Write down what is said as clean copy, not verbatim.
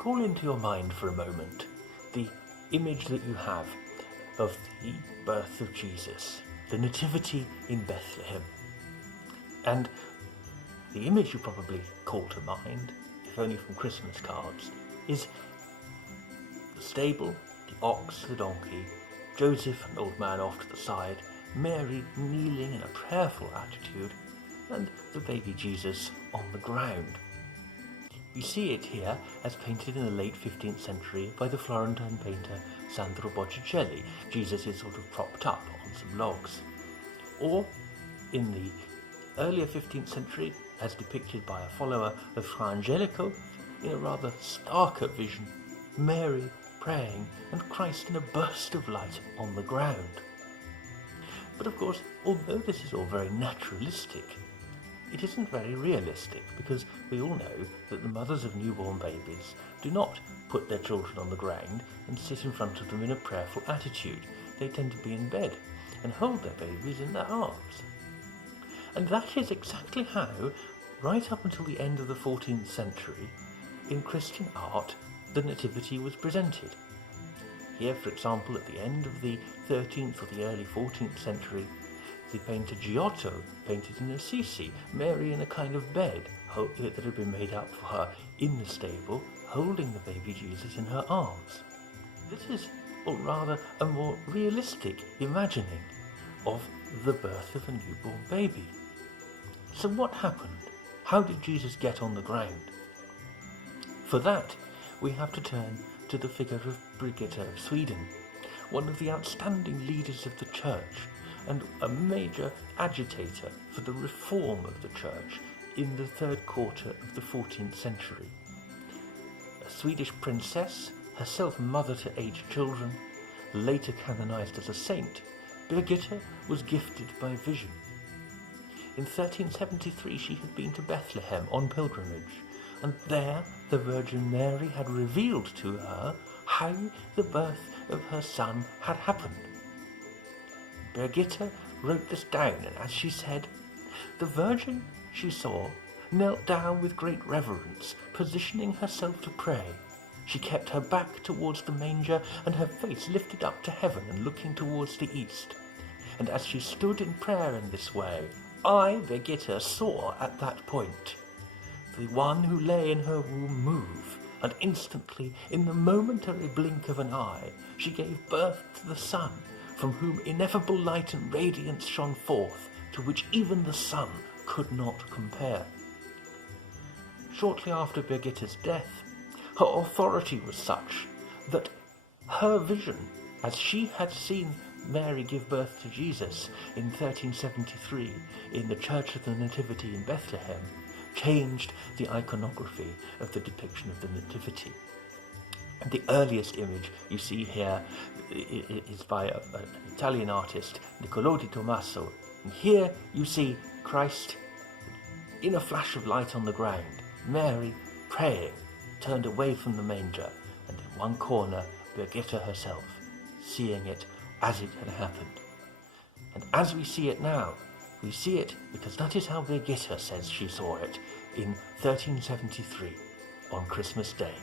call into your mind for a moment the image that you have of the birth of Jesus, the Nativity in Bethlehem. And the image you probably call to mind, if only from Christmas cards, is the stable, the ox, the donkey, Joseph, an old man off to the side, Mary kneeling in a prayerful attitude, and the baby Jesus on the ground. We see it here as painted in the late 15th century by the Florentine painter Sandro Botticelli. Jesus is sort of propped up on some logs. Or in the earlier 15th century, as depicted by a follower of Fra Angelico, in a rather starker vision, Mary praying and Christ in a burst of light on the ground. But of course, although this is all very naturalistic, it isn't very realistic, because we all know that the mothers of newborn babies do not put their children on the ground and sit in front of them in a prayerful attitude. They tend to be in bed and hold their babies in their arms. And that is exactly how, right up until the end of the 14th century, in Christian art, the Nativity was presented. Here, for example, at the end of the 13th or the early 14th century, the painter Giotto painted in Assisi Mary in a kind of bed that had been made up for her in the stable, holding the baby Jesus in her arms. This is, or rather, a more realistic imagining of the birth of a newborn baby. So what happened? How did Jesus get on the ground? For that, we have to turn to the figure of Brigitte of Sweden, one of the outstanding leaders of the church and a major agitator for the reform of the church in the third quarter of the 14th century. A Swedish princess, herself mother to 8 children, later canonized as a saint, Brigitte was gifted by vision. In 1373 she had been to Bethlehem on pilgrimage, and there the Virgin Mary had revealed to her how the birth of her son had happened. Brigitte wrote this down, and as she said, the Virgin, she saw, knelt down with great reverence, positioning herself to pray. She kept her back towards the manger and her face lifted up to heaven and looking towards the east. And as she stood in prayer in this way, I, Brigitte, saw at that point the one who lay in her womb move, and instantly, in the momentary blink of an eye, she gave birth to the Son, from whom ineffable light and radiance shone forth, to which even the sun could not compare. Shortly after Birgitte's death, her authority was such that her vision, as she had seen Mary give birth to Jesus in 1373 in the Church of the Nativity in Bethlehem, changed the iconography of the depiction of the Nativity. And the earliest image you see here is by an Italian artist, Nicolo Ditomaso. And here you see Christ in a flash of light on the ground, Mary praying, turned away from the manger, and in one corner Birgitte herself, seeing it as it had happened. And as we see it now, we see it because that is how Birgitte says she saw it in 1373 on Christmas Day.